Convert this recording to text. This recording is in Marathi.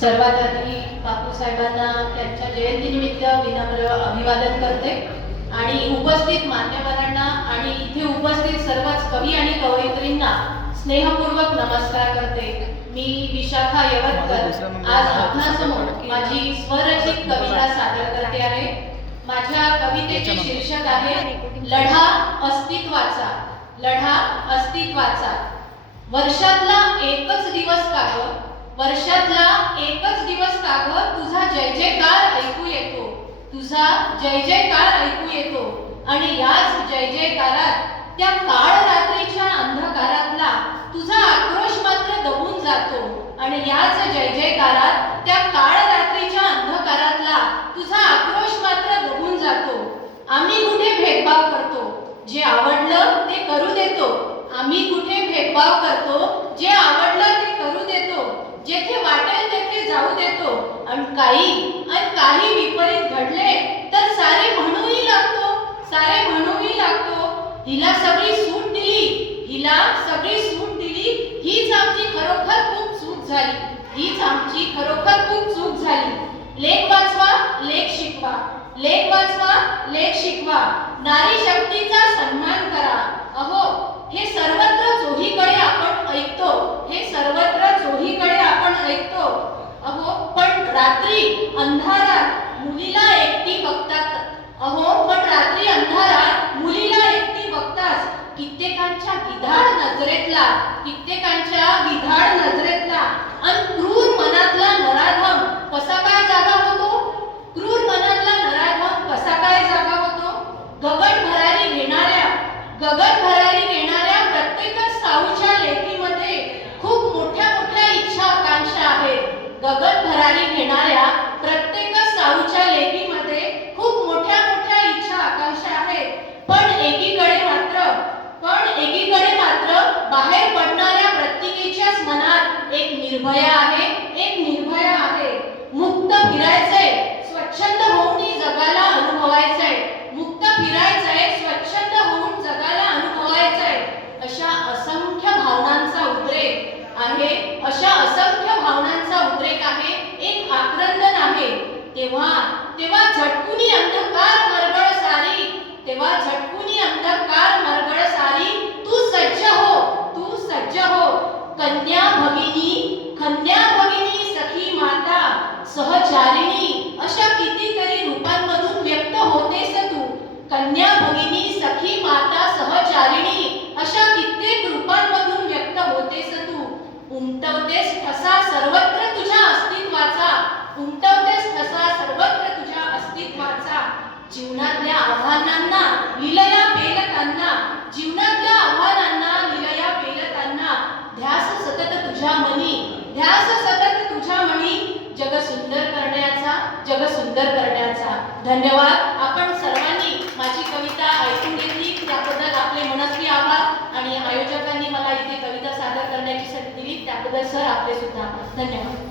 सर्वात आधी बापूसाहेबांना त्यांच्या जयंतीनिमित्त विनम्र अभिवादन करते आणि उपस्थित मान्यवरांना आणि इथे उपस्थित सर्वच कवी आणि कवयित्रींना स्नेहपूर्वक नमस्कार करते। मी विशाखा यवतकर आज आपणासमोर माझी स्वरचित कविता सादर करते आहे। माझ्या कवितेचे शीर्षक आहे लढा अस्तित्वाचा। लढा अस्तित्वाचा। वर्षातला एकच दिवस का ग, वर्षातला एकच दिवस का ग, तुझा जय जयकार ऐकू येतो, तुझा जय जयकार ऐकू येतो। आणि याच जय जयकारात त्या काळ रात्रीच्या अंधकारातला तुझा आक्रोश मात्र दबून जातो। आणि याच जय जयकारात त्या काळ रात्रीच्या अंधकारातला तुझा आक्रोश मात्र दबून जातो। आम्ही कुठे भेदभाव करतो, जे आवडलं ते करू देतो। आम्ही कुठे भेदभाव करतो, जे आवडलं ते करू देतो, जेथे वाटेल तेथे जाऊ देतो। आणि काही विपरीत घडले तर सारे म्हणूही लागतो, सारे म्हणूही लागतो। हिला सगळी सूट दिली, हिला सगळी सूट दिली, हीच आमची खरोखर खूप चूक झाली, हीच आमची खरोखर खूप चूक झाली। लेख वाचवा, लेख शिकवा, लेख वाचवा, लेख शिकवा, नारी शक्तीचा सन्मान करा। अहो हे सर्वत्र चोहीकडे आपण ऐकतो, हे सर्वत्र चोहीकडे आपण ऐकतो। अहो पण रात्री अंधारात मुलीला एकटी बघतात, अहो पण रात्री अंधारात मुलीला एकटी बघताच कित्येकांच्या गिधाड नजरेतला, कित्येकांच्या गिधाड नजरेतला अन क्रूर मनातला नराधम कसा काय जागा होतो, क्रूर मनातला नराधम कसा काय जागा होतो। गगन भरारी घेणाऱ्या प्रत्येकच साऊच्या लेकीमध्ये खूप मोठ्या मोठ्या इच्छा आकांक्षा आहेत। गगन भरारी घेणाऱ्या प्रत्येकच साऊच्या लेकीमध्ये खूप मोठ्या मोठ्या इच्छा आकांक्षा आहेत। पण एकीकडे मात्र बाहेर पडणाऱ्या प्रत्येकीच्याच मनात एक निर्भया आहे, एक निर्भया आहे। मुक्त फिरायचंय, स्वच्छंद होऊन जगाला अनुभवायचंय, मुक्त फिरायचंय, स्वच्छंद होऊन जगाला अनुभवायचंय। अशा असंख्य भावनांचा उद्रेक आहे, अशा असंख्य भावनांचा उद्रेक आहे, एक आक्रंदन आहे। तेव्हा झटकुनी अंधकार मरगळ सारी, तेव्हा झटकुनी अंधकार मरगळ सारी तू सज्ज हो, तू सज्ज हो। कन्या भगिनी सखी माता सहचारिणी अशा कितीतरी रूपांमधून व्यक्त होतेस तू। कन्या भगिनी सखी माता सहचारिणी अशा कित्येक रूपांमधून व्यक्त होतेस तू। उमटवतेस ठसा सर्वत्र तुझ्या अस्तित्वाचा, उमटवतेस ठसा सर्वत्र तुझ्या अस्तित्वाचा। जीवनातल्या आव्हानांना लिलया पेलताना, जीवनातल्या आव्हानांना लिलया पेलताना ध्यास सतत तुझ्या मनी, ध्यास सतत तुझ्या मनी, जग सुंदर करण्याचा, जग सुंदर करण्याचा। धन्यवाद। आपण सर्वांनी माझी कविता ऐकून घेतली त्याबद्दल आपले मनस्वी आभार आणि आयोजकांनी मला इथे कविता सादर करण्याची संधी दिली त्याबद्दल सर आपले सुद्धा आभार। धन्यवाद।